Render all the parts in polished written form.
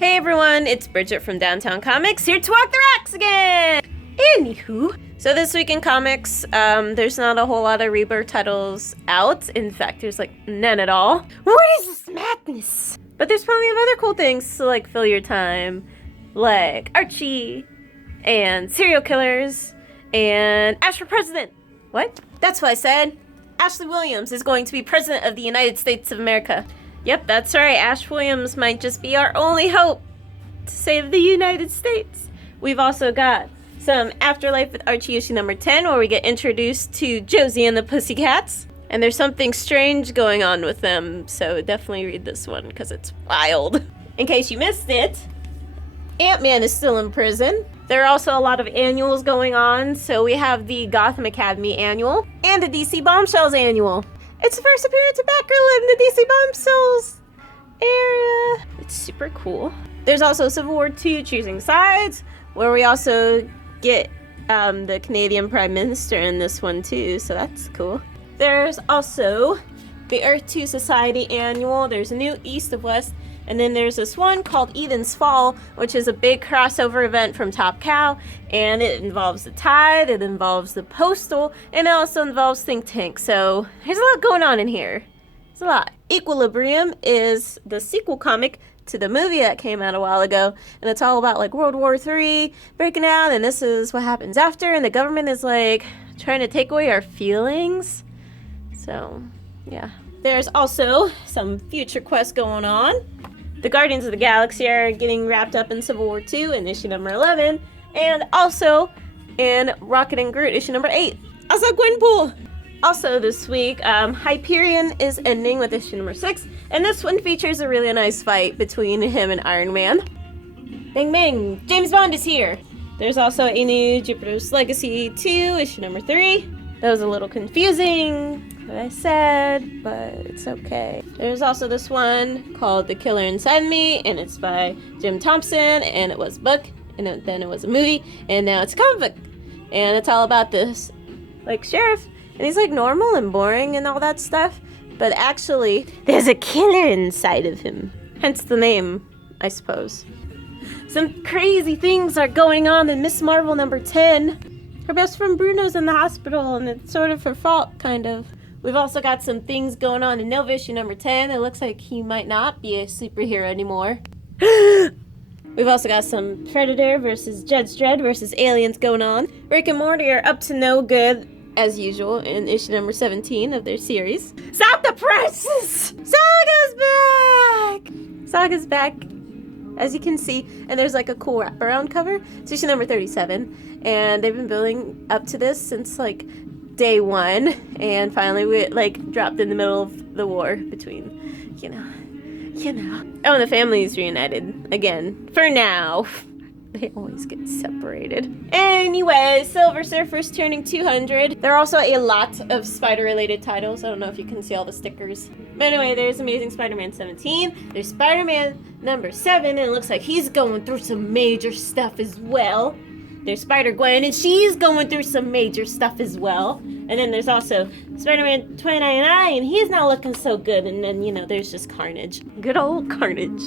Hey everyone, it's Bridget from Downtown Comics, here to walk the racks again! Anywho, so this week in comics, there's not a whole lot of Rebirth titles out. In fact, there's like none at all. What is this madness? But there's plenty of other cool things to like fill your time, like Archie, and serial killers, and Ash for President. What? That's what I said. Ashley Williams is going to be President of the United States of America. Yep, that's right. Ash Williams might just be our only hope to save the United States. We've also got some Afterlife with Archie issue number 10, where we get introduced to Josie and the Pussycats. And there's something strange going on with them, so definitely read this one because it's wild. In case you missed it, Ant-Man is still in prison. There are also a lot of annuals going on, so we have the Gotham Academy annual and the DC Bombshells annual. It's the first appearance of Batgirl in the DC Bombshells area. It's super cool. There's also Civil War II Choosing Sides, where we also get the Canadian Prime Minister in this one too, so that's cool. There's also the Earth 2 Society annual. There's a new East of West, and then there's this one called Eden's Fall, which is a big crossover event from Top Cow, and it involves the Tide, it involves the Postal, and it also involves Think Tank. So there's a lot going on in here. It's a lot. Equilibrium is the sequel comic to the movie that came out a while ago, and it's all about like World War III breaking out, and this is what happens after, and the government is like trying to take away our feelings. So yeah. There's also some future quests going on. The Guardians of the Galaxy are getting wrapped up in Civil War II in issue number 11, and also in Rocket and Groot issue number 8. Also Gwenpool! Also this week, Hyperion is ending with issue number 6, and this one features a really nice fight between him and Iron Man. Bang bang! James Bond is here! There's also a new Jupiter's Legacy 2, issue number 3. That was a little confusing, what I said, but it's okay. There's also this one called The Killer Inside Me, and it's by Jim Thompson, and it was a book, and then it was a movie, and now it's a comic book. And it's all about this, like, sheriff, and he's, like, normal and boring and all that stuff, but actually, there's a killer inside of him. Hence the name, I suppose. Some crazy things are going on in Miss Marvel number 10. Her best friend Bruno's in the hospital, and it's sort of her fault, kind of. We've also got some things going on in Nova issue number 10. It looks like he might not be a superhero anymore. We've also got some Predator versus Judge Dredd versus aliens going on. Rick and Morty are up to no good, as usual, in issue number 17 of their series. Stop the presses! Saga's back! Saga's back, as you can see, and there's like a cool wraparound cover. It's issue number 37, and they've been building up to this since like day one, and finally we like dropped in the middle of the war between, you know. Oh, and the family's reunited again, for now. They always get separated. Anyway, Silver Surfer's turning 200. There are also a lot of Spider-related titles. I don't know if you can see all the stickers. But anyway, there's Amazing Spider-Man 17. There's Spider-Man number 7, and it looks like he's going through some major stuff as well. There's Spider-Gwen, and she's going through some major stuff as well. And then there's also Spider-Man 2099, and he's not looking so good. And then, you know, there's just Carnage. Good old Carnage.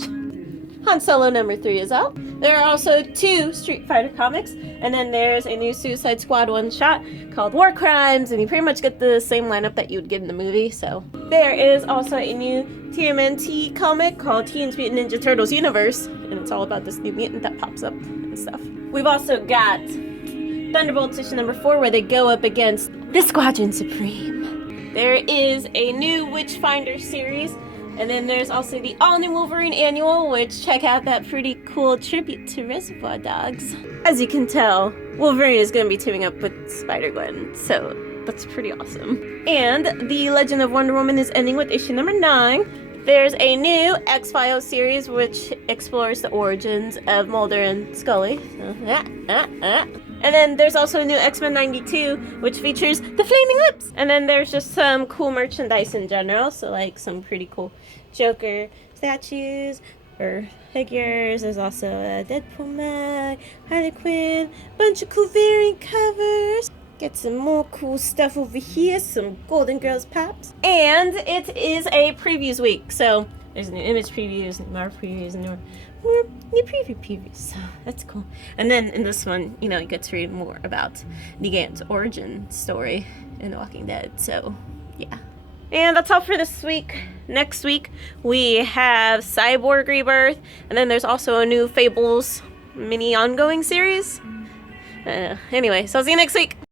Han Solo number 3 is out. There are also 2 Street Fighter comics, and then there's a new Suicide Squad one-shot called War Crimes, and you pretty much get the same lineup that you would get in the movie, so. There is also a new TMNT comic called Teenage Mutant Ninja Turtles Universe, and it's all about this new mutant that pops up and stuff. We've also got Thunderbolts issue number 4, where they go up against the Squadron Supreme. There is a new Witchfinder series, and then there's also the all-new Wolverine annual, which check out that pretty cool tribute to Reservoir Dogs. As you can tell, Wolverine is going to be teaming up with Spider-Gwen, so that's pretty awesome. And the Legend of Wonder Woman is ending with issue number 9. There's a new X-Files series which explores the origins of Mulder and Scully. And then there's also a new X-Men 92, which features the Flaming Lips. And then there's just some cool merchandise in general, so like some pretty cool Joker statues or figures. There's also a Deadpool mug, Harley Quinn, bunch of cool variant covers. Get some more cool stuff over here, some Golden Girls pops. And it is a previews week, so There's new image previews, new Marvel previews, and new previews. So that's cool. And then in this one, you know, you get to read more about Negan's origin story in The Walking Dead. So, yeah. And that's all for this week. Next week, we have Cyborg Rebirth. And then there's also a new Fables mini ongoing series. Anyway, so I'll see you next week.